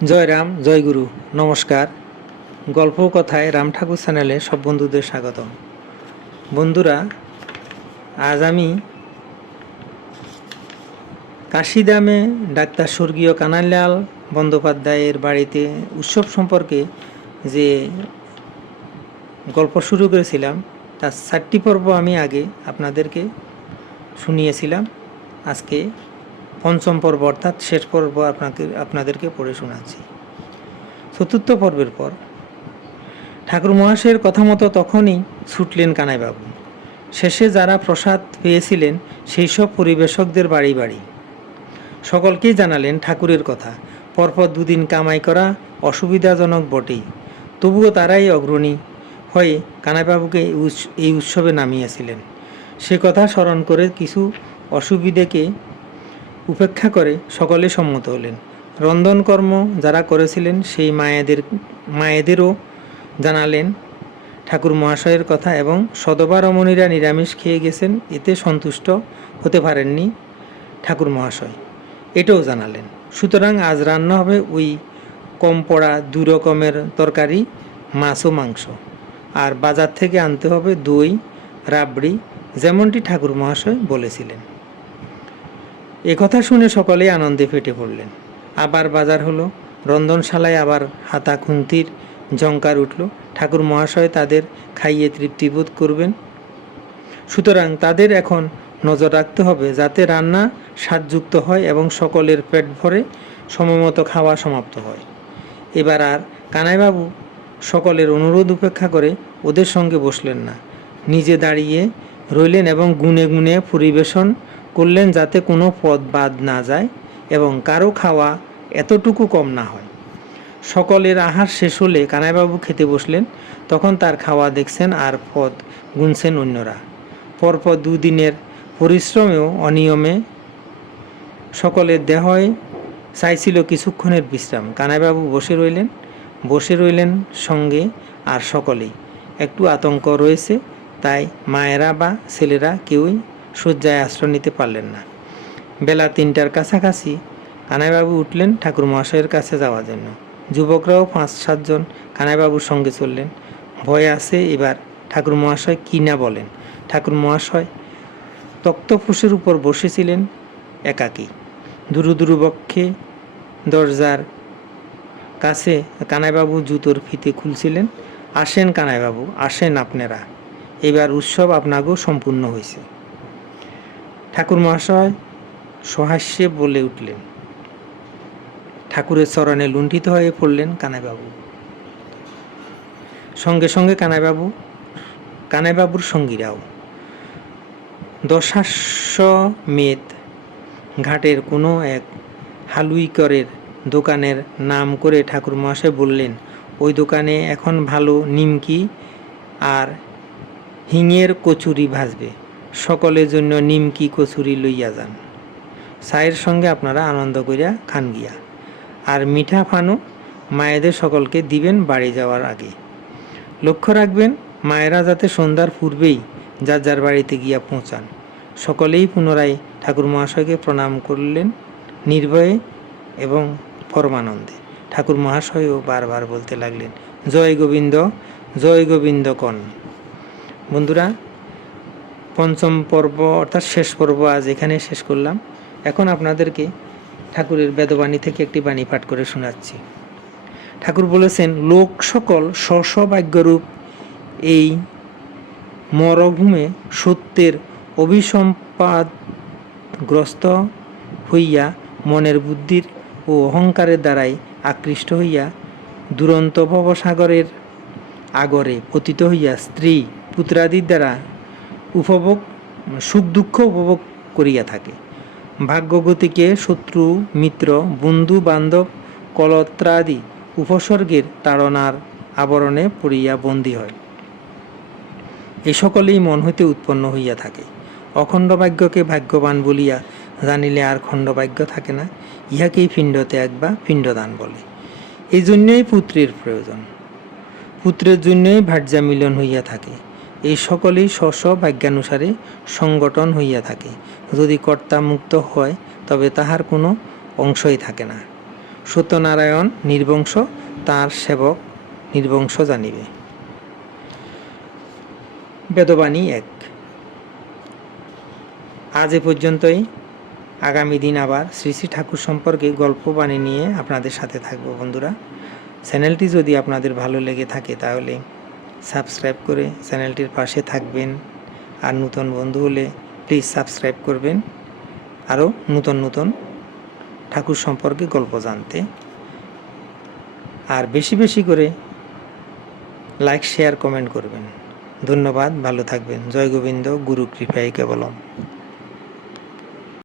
জয় রাম, জয় গুরু, নমস্কার। গল্প কথায় রাম ঠাকুর চ্যানেলে সব বন্ধুদের স্বাগতম। বন্ধুরা, আজ আমি কাশিদামে ডাক্তার স্বর্গীয় কানাইলাল বন্দ্যোপাধ্যায়ের বাড়িতে উৎসব সম্পর্কে যে গল্প শুরু করেছিলাম তার 4টি পর্ব আমি আগে আপনাদেরকে শুনিয়েছিলাম। আজকে পঞ্চম পর্ব অর্থাৎ শেষ পর্ব আপনাদেরকে পড়ে শোনাচ্ছি। চতুর্থ পর্বের পর ঠাকুর মহাশয়ের কথা মতো তখনই ছুটলেন কানাইবাবু। শেষে যারা প্রসাদ পেয়েছিলেন সেই সব পরিবেশকদের বাড়ি বাড়ি সকলকেই জানালেন ঠাকুরের কথা। পরপর দুদিন কামাই করা অসুবিধাজনক বটেই, তবুও তারাই অগ্রণী হয়ে কানাইবাবুকে এই উৎসবে নামিয়েছিলেন। সে কথা স্মরণ করে কিছু অসুবিধেকে উপেক্ষা করে সকলে সম্মত হলেন। রন্ধনকর্ম যারা করেছিলেন সেই মায়েদেরও জানালেন ঠাকুর মহাশয়ের কথা এবং সধবা রমণীরা নিরামিষ খেয়ে গেছেন, এতে সন্তুষ্ট হতে পারেননি ঠাকুর মহাশয়, এটাও জানালেন। সুতরাং আজ রান্না হবে ওই কম পড়া 2 রকমের তরকারি, মাছ ও মাংস, আর বাজার থেকে আনতে হবে দই, রাবড়ি, যেমনটি ঠাকুর মহাশয় বলেছিলেন। একথা শুনে সকলেই আনন্দে ফেটে পড়লেন। আবার বাজার হলো, রন্ধনশালায় আবার হাতা খুন্তির ঝংকার উঠল। ঠাকুর মহাশয় তাদের খাইয়ে তৃপ্তিবোধ করবেন, সুতরাং তাদের এখন নজর রাখতে হবে যাতে রান্না স্বাদযুক্ত হয় এবং সকলের পেট ভরে সময়মতো খাওয়া সমাপ্ত হয়। এবার আর কানাইবাবু সকলের অনুরোধ উপেক্ষা করে ওদের সঙ্গে বসলেন না, নিজে দাঁড়িয়ে রইলেন এবং গুনে গুনে পরিবেশন করলেন যাতে কোনো পদ বাদ না যায় এবং কারো খাওয়া এতটুকু কম না হয়। সকলের আহার শেষ হলে কানাইবাবু খেতে বসলেন। তখন তার খাওয়া দেখছেন আর পদ গুনছেন অন্যরা। পরপর 2 দিনের পরিশ্রমেও অনিয়মে সকলের দেহই চাইছিল কিছুক্ষণের বিশ্রাম। কানাইবাবু বসে রইলেন সঙ্গে আর সকলেই। একটু আতঙ্ক রয়েছে, তাই মায়েরা বা ছেলেরা কেউই শয্যায় আশ্রয় নিতে পারলেন না। বেলা 3টার কাছাকাছি কানাইবাবু উঠলেন ঠাকুর মহাশয়ের কাছে যাওয়ার জন্য। যুবকরাও 5-7 জন কানাইবাবুর সঙ্গে চললেন। ভয় আছে এবার ঠাকুর মহাশয় কী না বলেন। ঠাকুর মহাশয় তক্তপোষের উপর বসেছিলেন একাকী। দুরু বক্ষে দরজার কাছে কানাইবাবু জুতোর ফিতে খুলছিলেন। আসেন কানাইবাবু, আসেন আপনারা, এবার উৎসব আপনাকেও সম্পূর্ণ হয়েছে। ঠাকুর মহাশয় সহাস্যে বলে উঠলেন। ঠাকুরের চরণে লুণ্ঠিত হয়ে পড়লেন কানাইবাবু। সঙ্গে সঙ্গে কানাইবাবুর সঙ্গীরাও। দশাশ্বমেধ ঘাটের কোনো এক হালুইকরের দোকানের নাম করে ঠাকুর মহাশয় বললেন, ওই দোকানে এখন ভালো নিমকি আর হিঙের কচুরি ভাজবে, সকলের জন্য নিমকি কচুরি লইয়া যান। চায়ের সঙ্গে আপনারা আনন্দ করিয়া খান গিয়া, আর মিঠা ফানও মায়েদের সকলকে দিবেন বাড়ি যাওয়ার আগে। লক্ষ্য রাখবেন মায়েরা যাতে সন্ধ্যার পূর্বেই যার যার বাড়িতে গিয়া পৌঁছান। সকলেই পুনরায় ঠাকুর মহাশয়কে প্রণাম করলেন নির্ভয়ে এবং পরমানন্দে। ঠাকুর মহাশয়ও বারবার বলতে লাগলেন, জয় গোবিন্দ কন। বন্ধুরা, পঞ্চম পর্ব অর্থাৎ শেষ পর্ব আজ এখানে শেষ করলাম। এখন আপনাদেরকে ঠাকুরের বেদবাণী থেকে একটি বাণী পাঠ করে শোনাচ্ছি। ঠাকুর বলেছেন, লোক সকল স্ব ভাগ্যরূপ এই মরভূমে সত্যের অভিসম্পাদগ্রস্ত হইয়া মনের বুদ্ধির ও অহংকারের দ্বারাই আকৃষ্ট হইয়া দুরন্ত ভবসাগরের আগরে পতিত হইয়া স্ত্রী পুত্রাদির দ্বারা সুখ দুঃখ উপভোগ করিয়া থাকে। ভাগ্যগতিকে শত্রু মিত্র বন্ধু বান্ধব কলত্রাদি উপসর্গের তাড়নার আবরণে পড়িয়া বন্দী হয়। এ সকলেই মন হইতে উৎপন্ন হইয়া থাকে। অখণ্ড ভাগ্যকে ভাগ্যবান বলিয়া জানিলে আর খণ্ড ভাগ্য থাকে না। ইহাকেই পিণ্ডত্যাগ বা পিণ্ডদান বলে। এই জন্যই পুত্রের প্রয়োজন, পুত্রের জন্যই ভার্যা মিলন হইয়া থাকে। এই সকলেই স্ব ভাগ্যানুসারে সংগঠন হইয়া থাকে। যদি কর্তা মুক্ত হয় তবে তাহার কোনো অংশই থাকে না। সত্যনারায়ণ নির্বংশ, তাঁর সেবক নির্বংশ জানিবে। বেদবাণী 1। আজ এ পর্যন্তই। আগামী দিন আবার শ্রী শ্রী ঠাকুর সম্পর্কে গল্প বাণী নিয়ে আপনাদের সাথে থাকবো বন্ধুরা। চ্যানেলটি যদি আপনাদের ভালো লেগে থাকে তাহলে সাবস্ক্রাইব করে চ্যানেলটির পাশে থাকবেন। আর নতুন বন্ধু হলে প্লিজ সাবস্ক্রাইব করবেন আরও নতুন নতুন ঠাকুর সম্পর্কে গল্প জানতে। আর বেশি বেশি করে লাইক, শেয়ার, কমেন্ট করবেন। ধন্যবাদ, ভালো থাকবেন। জয় গোবিন্দ, গুরু কৃপায় কেবলম।